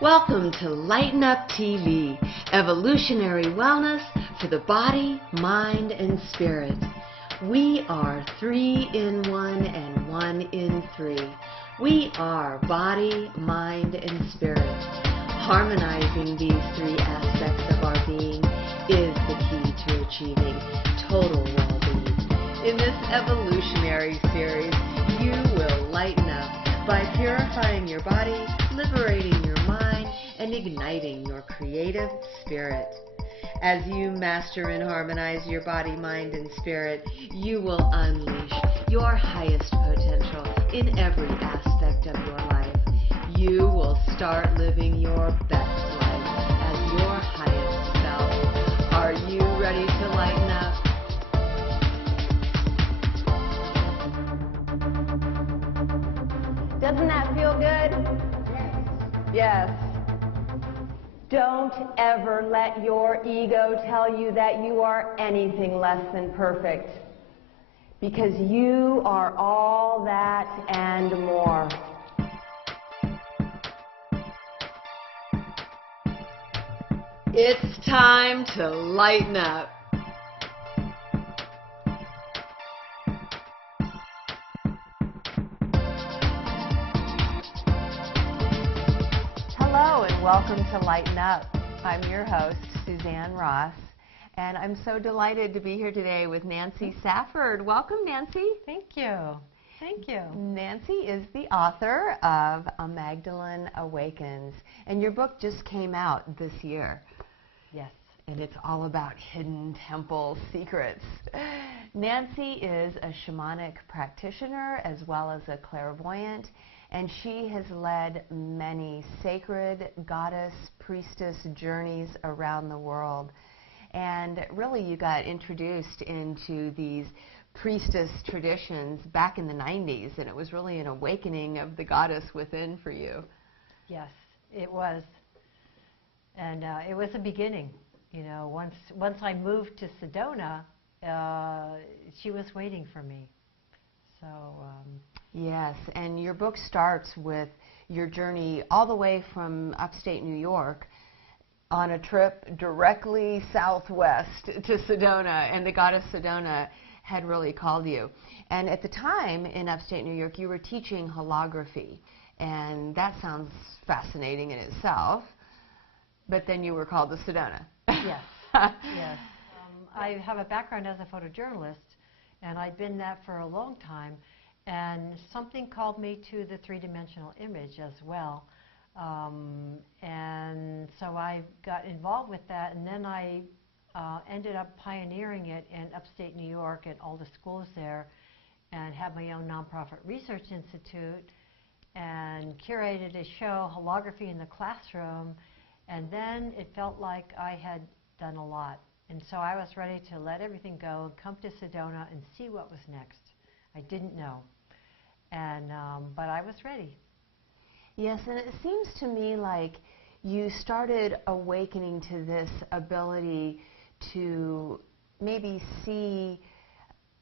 Welcome to Lighten Up TV, evolutionary wellness for the body, mind, and spirit. We are 3 in 1 and 1 in 3. We are body, mind, and spirit. Harmonizing these 3 aspects of our being is the key to achieving total well-being. In this evolutionary series, you will lighten up by purifying your body, liberating your mind, and igniting your creative spirit. As you master and harmonize your body, mind, and spirit, you will unleash your highest potential in every aspect of your life. You will start living your best life as your highest self. Are you ready to lighten up? Doesn't that feel good? Yes. Don't ever let your ego tell you that you are anything less than perfect, because you are all that and more. It's time to lighten up. Hello and welcome to Lighten Up. I'm your host, Suzanne Ross, and I'm so delighted to be here today with Nancy Safford. Welcome, Nancy. Thank you. Thank you. Nancy is the author of Magdalene Awakens, and your book just came out this year. Yes. And it's all about hidden temple secrets. Nancy is a shamanic practitioner as well as a clairvoyant, and she has led many sacred goddess, priestess journeys around the world. And really you got introduced into these priestess traditions back in the 90s, and it was really an awakening of the goddess within for you. Yes, it was. And it was a beginning. You know, once I moved to Sedona, she was waiting for me. So. Yes, and your book starts with your journey all the way from upstate New York on a trip directly southwest to Sedona, and the goddess Sedona had really called you. And at the time in upstate New York, you were teaching holography, and that sounds fascinating in itself, but then you were called to Sedona. Yes, yes. I have a background as a photojournalist, and I'd been that for a long time. And something called me to the three-dimensional image as well. And so I got involved with that, and then I ended up pioneering it in upstate New York at all the schools there, and had my own nonprofit research institute, and curated a show, Holography in the Classroom, and then it felt like I had done a lot. And so I was ready to let everything go and come to Sedona and see what was next. I didn't know, and but I was ready. Yes, and it seems to me like you started awakening to this ability to maybe see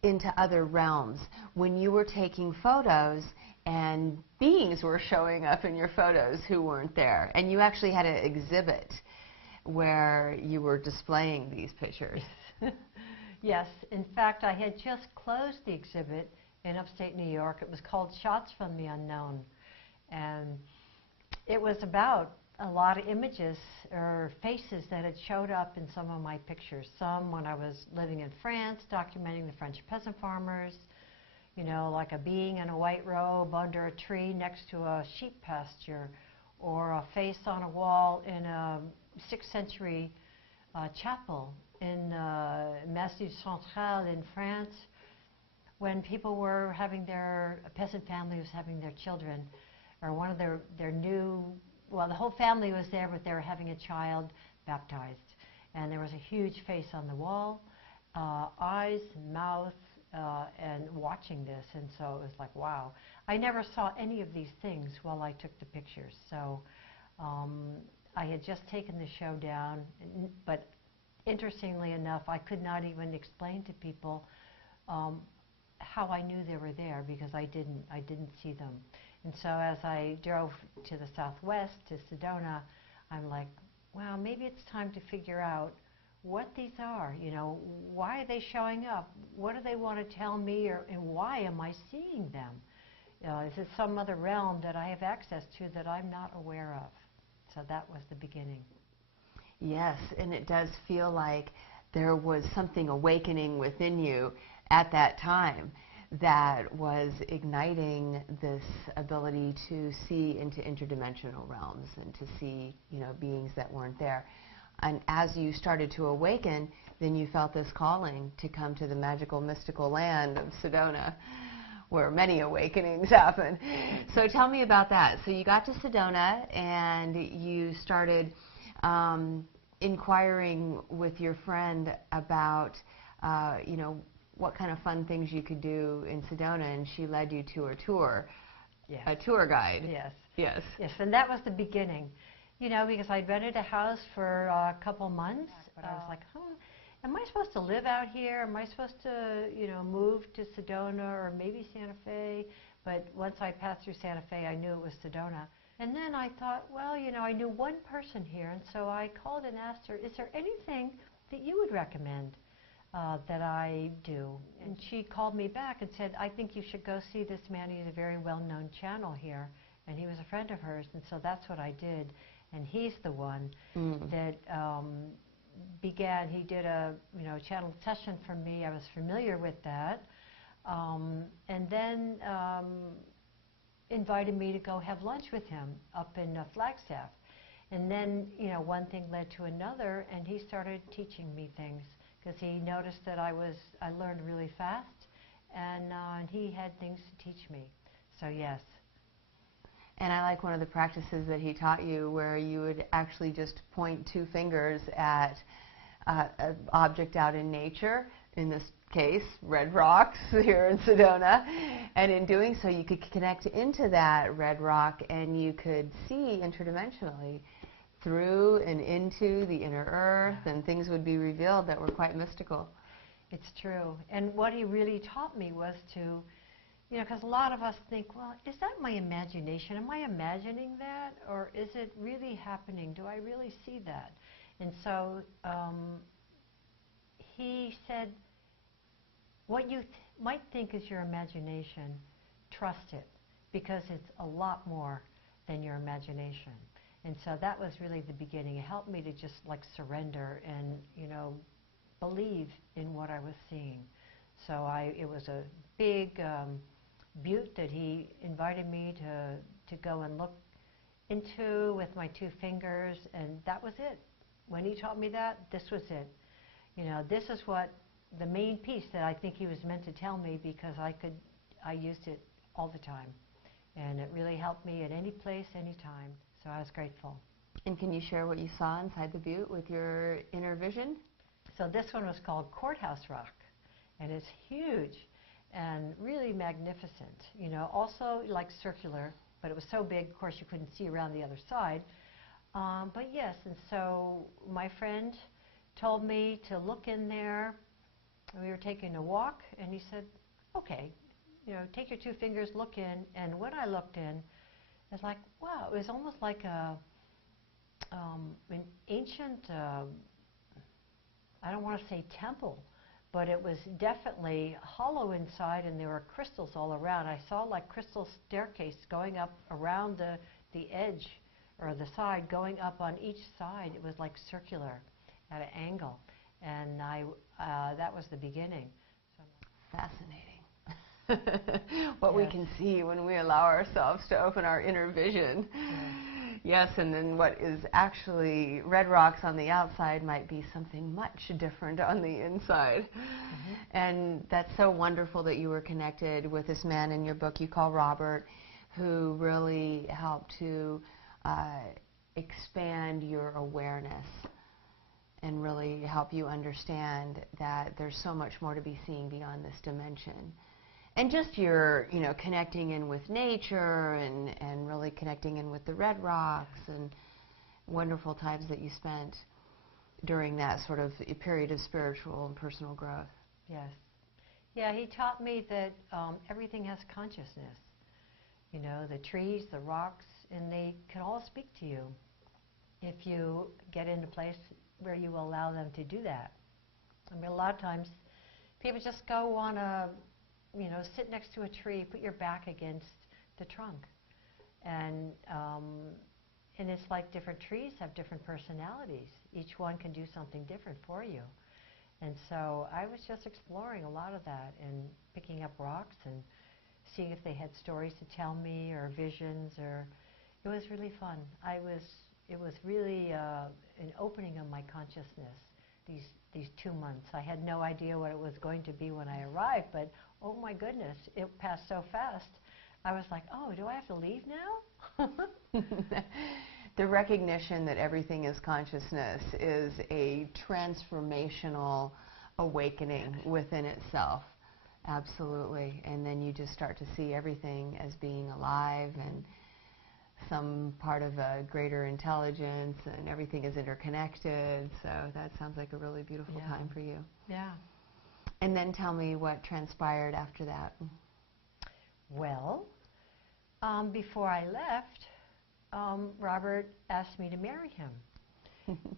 into other realms when you were taking photos and beings were showing up in your photos who weren't there, and you actually had an exhibit where you were displaying these pictures. Yes, in fact, I had just closed the exhibit in upstate New York. It was called Shots from the Unknown, and it was about a lot of images or faces that had showed up in some of my pictures. Some when I was living in France, documenting the French peasant farmers, you know, like a being in a white robe under a tree next to a sheep pasture, or a face on a wall in a 6th century chapel in Masjid Central in France, when people were having a peasant family was having their children, or one of their new, well, the whole family was there, but they were having a child baptized. And there was a huge face on the wall, eyes, mouth, and watching this. And so it was like, wow. I never saw any of these things while I took the pictures. So I had just taken the show down, but interestingly enough, I could not even explain to people how I knew they were there, because I didn't see them. And so as I drove to the southwest, to Sedona, I'm like, wow, maybe it's time to figure out what these are. You know, why are they showing up? What do they want to tell me, and why am I seeing them? Is it some other realm that I have access to that I'm not aware of? So that was the beginning. Yes, and it does feel like there was something awakening within you at that time that was igniting this ability to see into interdimensional realms and to see, you know, beings that weren't there. And as you started to awaken, then you felt this calling to come to the magical, mystical land of Sedona, where many awakenings happen. So tell me about that. So you got to Sedona and you started inquiring with your friend about, you know, what kind of fun things you could do in Sedona, and she led you to a tour, Yes. a tour guide. Yes. Yes. Yes, and that was the beginning. You know, because I'd rented a house for a couple months, but I was like, am I supposed to live out here? Am I supposed to, you know, move to Sedona or maybe Santa Fe? But once I passed through Santa Fe, I knew it was Sedona. And then I thought, well, you know, I knew one person here, and so I called and asked her, is there anything that you would recommend that I do? And she called me back and said, I think you should go see this man. He's a very well-known channel here, and he was a friend of hers, and so that's what I did. And he's the one that began. He did a, you know, channel session for me. I was familiar with that, and then invited me to go have lunch with him up in Flagstaff. And then, you know, one thing led to another, and he started teaching me things because he noticed that I learned really fast, and he had things to teach me. So yes. And I like one of the practices that he taught you where you would actually just point two fingers at an object out in nature, in this case, red rocks here in Sedona, and in doing so you could connect into that red rock and you could see interdimensionally through and into the inner earth, and things would be revealed that were quite mystical. It's true. And what he really taught me was to, you know, because a lot of us think, well, is that my imagination? Am I imagining that? Or is it really happening? Do I really see that? And so he said, what you might think is your imagination, trust it, because it's a lot more than your imagination. And so that was really the beginning. It helped me to just like surrender and, you know, believe in what I was seeing. So it was a big butte that he invited me to go and look into with my two fingers, and that was it. When he taught me that, this was it. You know, this is what the main piece that I think he was meant to tell me, because I used it all the time, and it really helped me at any place, any time. So I was grateful. And can you share what you saw inside the butte with your inner vision? So this one was called Courthouse Rock, and it's huge and really magnificent. You know, also like circular, but it was so big, of course, you couldn't see around the other side. But yes, and so my friend told me to look in there. We were taking a walk, and he said, okay, you know, take your two fingers, look in. And when I looked in, it's like, wow, it was almost like an ancient, I don't want to say temple, but it was definitely hollow inside, and there were crystals all around. I saw like crystal staircase going up around the edge or the side, going up on each side. It was like circular at an angle, and that was the beginning. So fascinating. What we can see when we allow ourselves to open our inner vision. Yes, and then what is actually red rocks on the outside might be something much different on the inside. Mm-hmm. And that's so wonderful that you were connected with this man in your book you call Robert, who really helped to expand your awareness and really help you understand that there's so much more to be seen beyond this dimension. And just your, you know, connecting in with nature and really connecting in with the red rocks and wonderful times that you spent during that sort of period of spiritual and personal growth. Yes. Yeah, he taught me that everything has consciousness. you know, the trees, the rocks, and they can all speak to you if you get in a place where you allow them to do that. I mean, a lot of times people just go on a, you know, sit next to a tree, put your back against the trunk. And it's like different trees have different personalities. Each one can do something different for you. And so I was just exploring a lot of that and picking up rocks and seeing if they had stories to tell me or visions, or it was really fun. It was really an opening of my consciousness, these 2 months. I had no idea what it was going to be when I arrived, but oh my goodness, it passed so fast. I was like, oh, do I have to leave now? The recognition that everything is consciousness is a transformational awakening within itself. Absolutely. And then you just start to see everything as being alive and some part of a greater intelligence, and everything is interconnected. So that sounds like a really beautiful time for you. Yeah. And then tell me what transpired after that. Well, before I left, Robert asked me to marry him.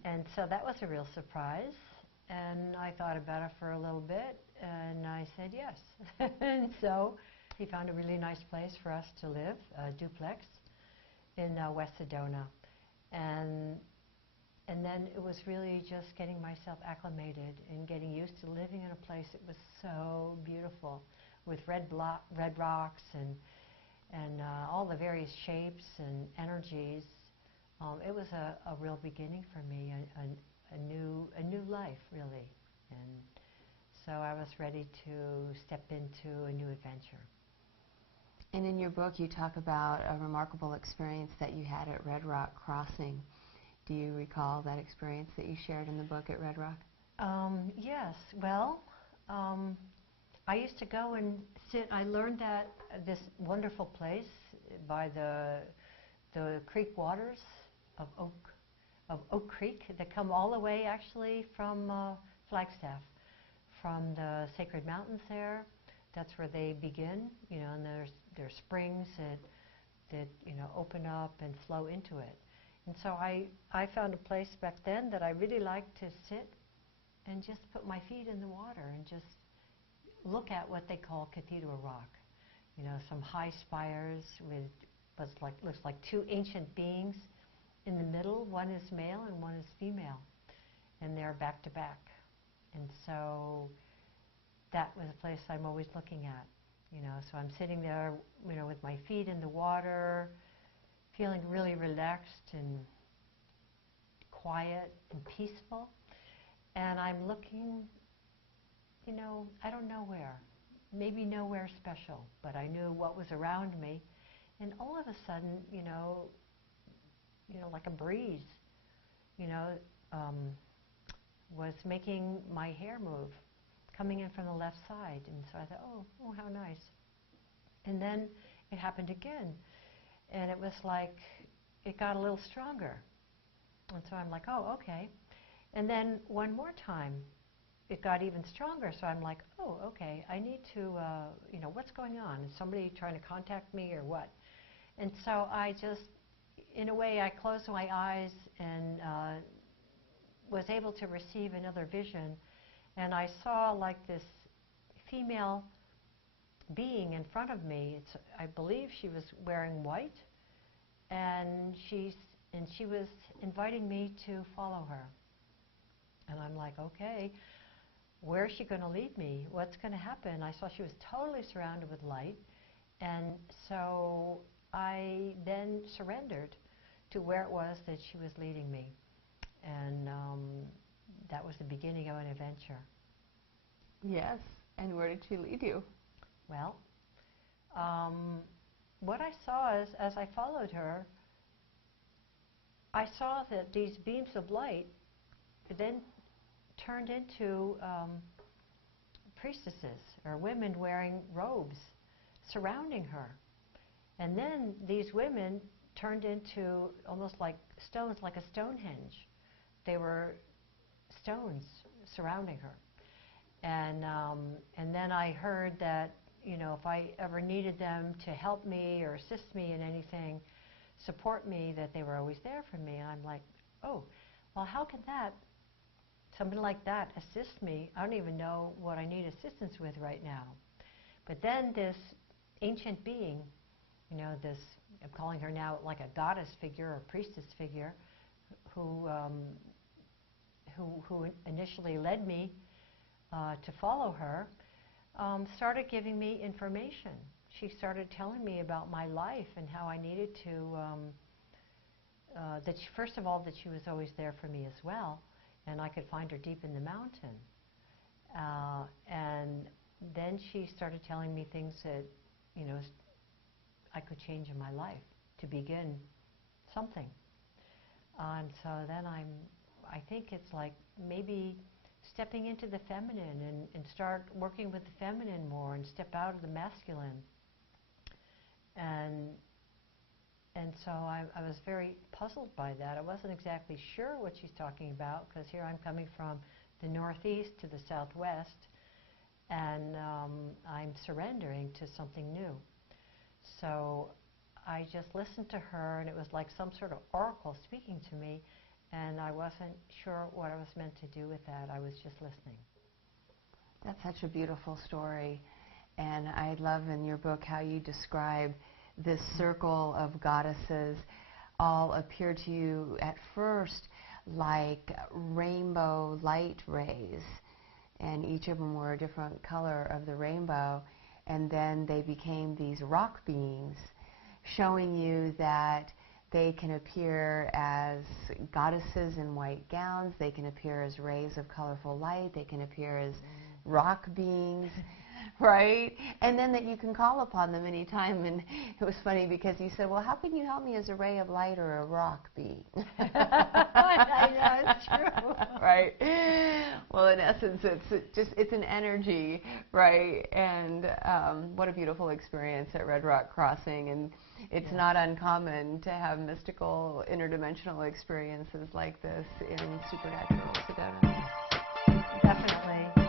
And so that was a real surprise. And I thought about it for a little bit, and I said yes. And so he found a really nice place for us to live, a duplex in West Sedona. And then it was really just getting myself acclimated and getting used to living in a place that was so beautiful, with red rocks and all the various shapes and energies. It was a real beginning for me, a new life, really. And so I was ready to step into a new adventure. And in your book, you talk about a remarkable experience that you had at Red Rock Crossing. Do you recall that experience that you shared in the book at Red Rock? Yes. Well, I used to go and sit. I learned that this wonderful place by the creek waters of Oak Creek that come all the way actually from Flagstaff, from the Sacred Mountains there. That's where they begin, you know, and there's springs that you know, open up and flow into it. And so I found a place back then that I really liked to sit and just put my feet in the water and just look at what they call Cathedral Rock. You know, some high spires with looks like two ancient beings in the middle. One is male and one is female, and they're back to back. And so that was a place I'm always looking at. You know, so I'm sitting there, you know, with my feet in the water, feeling really relaxed and quiet and peaceful. And I'm looking, you know, I don't know where, maybe nowhere special, but I knew what was around me. And all of a sudden, you know, like a breeze, you know, was making my hair move, coming in from the left side. And so I thought, oh, how nice. And then it happened again. And it was like, it got a little stronger. And so I'm like, oh, okay. And then one more time, it got even stronger. So I'm like, oh, okay, I need to, you know, what's going on? Is somebody trying to contact me or what? And so I just, in a way, I closed my eyes and was able to receive another vision. And I saw like this female being in front of me. I believe she was wearing white, and she was inviting me to follow her. And I'm like, okay, where's she going to lead me? What's going to happen? I saw she was totally surrounded with light, and so I then surrendered to where it was that she was leading me. And that was the beginning of an adventure. Yes. And where did she lead you? Well, what I saw is, as I followed her, I saw that these beams of light then turned into priestesses, or women wearing robes, surrounding her. And then these women turned into almost like stones, like a Stonehenge. They were stones surrounding her. And then I heard that you know, if I ever needed them to help me or assist me in anything, support me, that they were always there for me. And I'm like, oh, well, how can that, somebody like that, assist me? I don't even know what I need assistance with right now. But then this ancient being, you know, this, I'm calling her now like a goddess figure or priestess figure, who initially led me to follow her, started giving me information. She started telling me about my life and how I needed to, first of all, that she was always there for me as well, and I could find her deep in the mountain. And then she started telling me things that, you know, I could change in my life to begin something. And so then I think it's like maybe stepping into the feminine and start working with the feminine more and step out of the masculine. And so I was very puzzled by that. I wasn't exactly sure what she's talking about, because here I'm coming from the northeast to the southwest, and I'm surrendering to something new. So I just listened to her, and it was like some sort of oracle speaking to me, and I wasn't sure what I was meant to do with that. I was just listening. That's such a beautiful story. And I love in your book how you describe this circle of goddesses all appear to you at first like rainbow light rays, and each of them were a different color of the rainbow, and then they became these rock beings, showing you that they can appear as goddesses in white gowns, they can appear as rays of colorful light, they can appear as rock beings, right? And then that you can call upon them anytime. And it was funny because you said, well, how can you help me as a ray of light or a rock being? I know, it's true. Right? Well, in essence, it's an energy, right? And what a beautiful experience at Red Rock Crossing. And it's not uncommon to have mystical, interdimensional experiences like this in supernatural Sedona. Definitely.